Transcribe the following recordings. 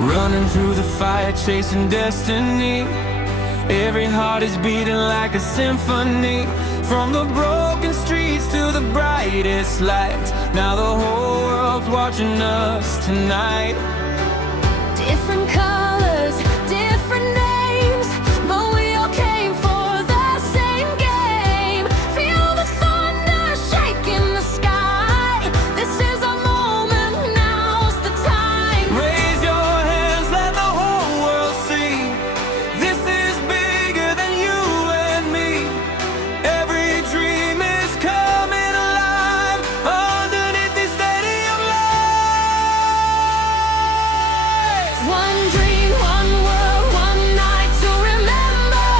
Running through the fire, chasing destiny. Every heart is beating like a symphony. From the broken streets to the brightest lights, now the whole world's watching us tonight. Different colors, different names, but we all came for the same game. Feel the thunder shaking the sky. This is our moment, now's the time. Raise your hands, let the whole world see. This is bigger than you and me. Every dream is coming alive underneath these stadium lights. One dream, one world, one night to remember.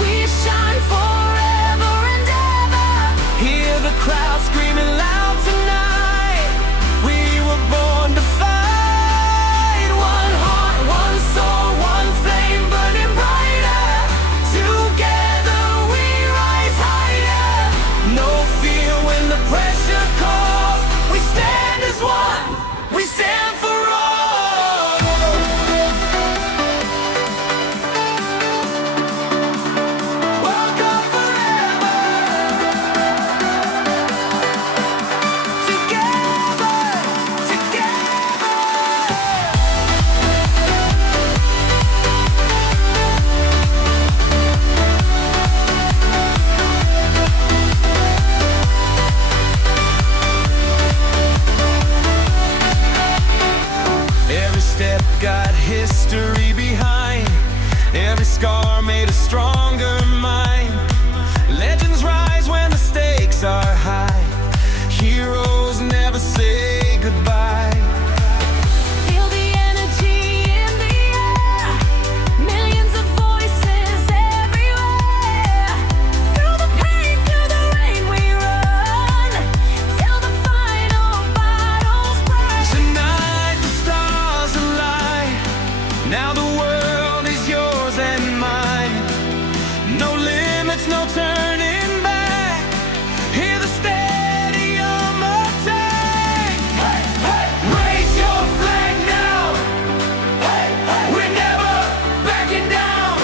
We shine forever and ever. Hear the crowd screaming loud tonight. We were born to fight. One heart, one soul, one flame burning brighter. Together we rise higher. No fear when the pressure calls. We stand as one. We stand for all. Welcome forever. Together, together. Every step got history behind. Every scar made a stronger mind. Legends rise when the stakes are high. Heroes never say goodbye. Feel the energy in the air. Millions of voices everywhere. Through the pain, through the rain we run. Till the final battle's bright. Tonight the stars align. Now the world is yours and mine. No limits, no turning back. Hear the stadium attack. Hey, hey, raise your flag now. Hey, hey, we're never backing down.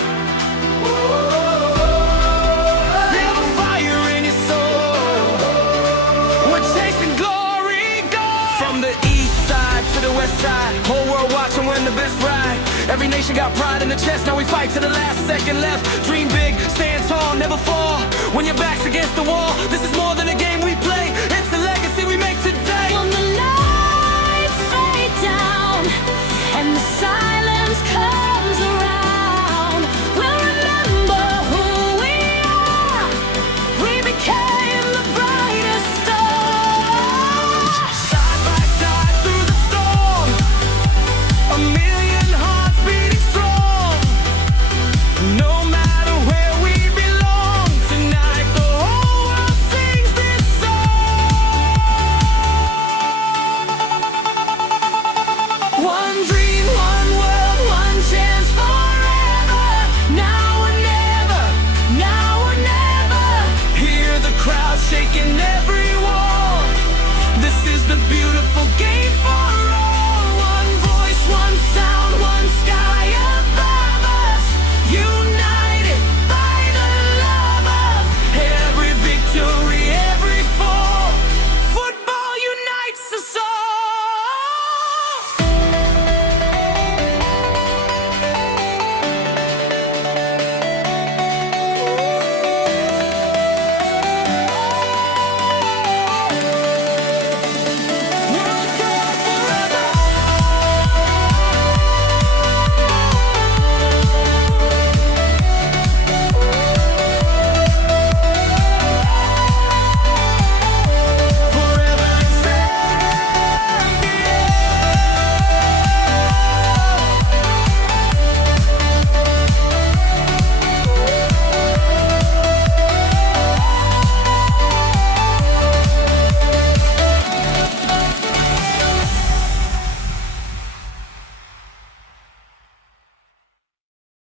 Feel the fire in your soul. We're chasing glory gold. From the east side to the west side, whole world watching when the best ride. Every nation got pride in the chest, now we fight to the last second left. Dream big, stand tall, never fall. When your back's against the wall, this is more than a game we play.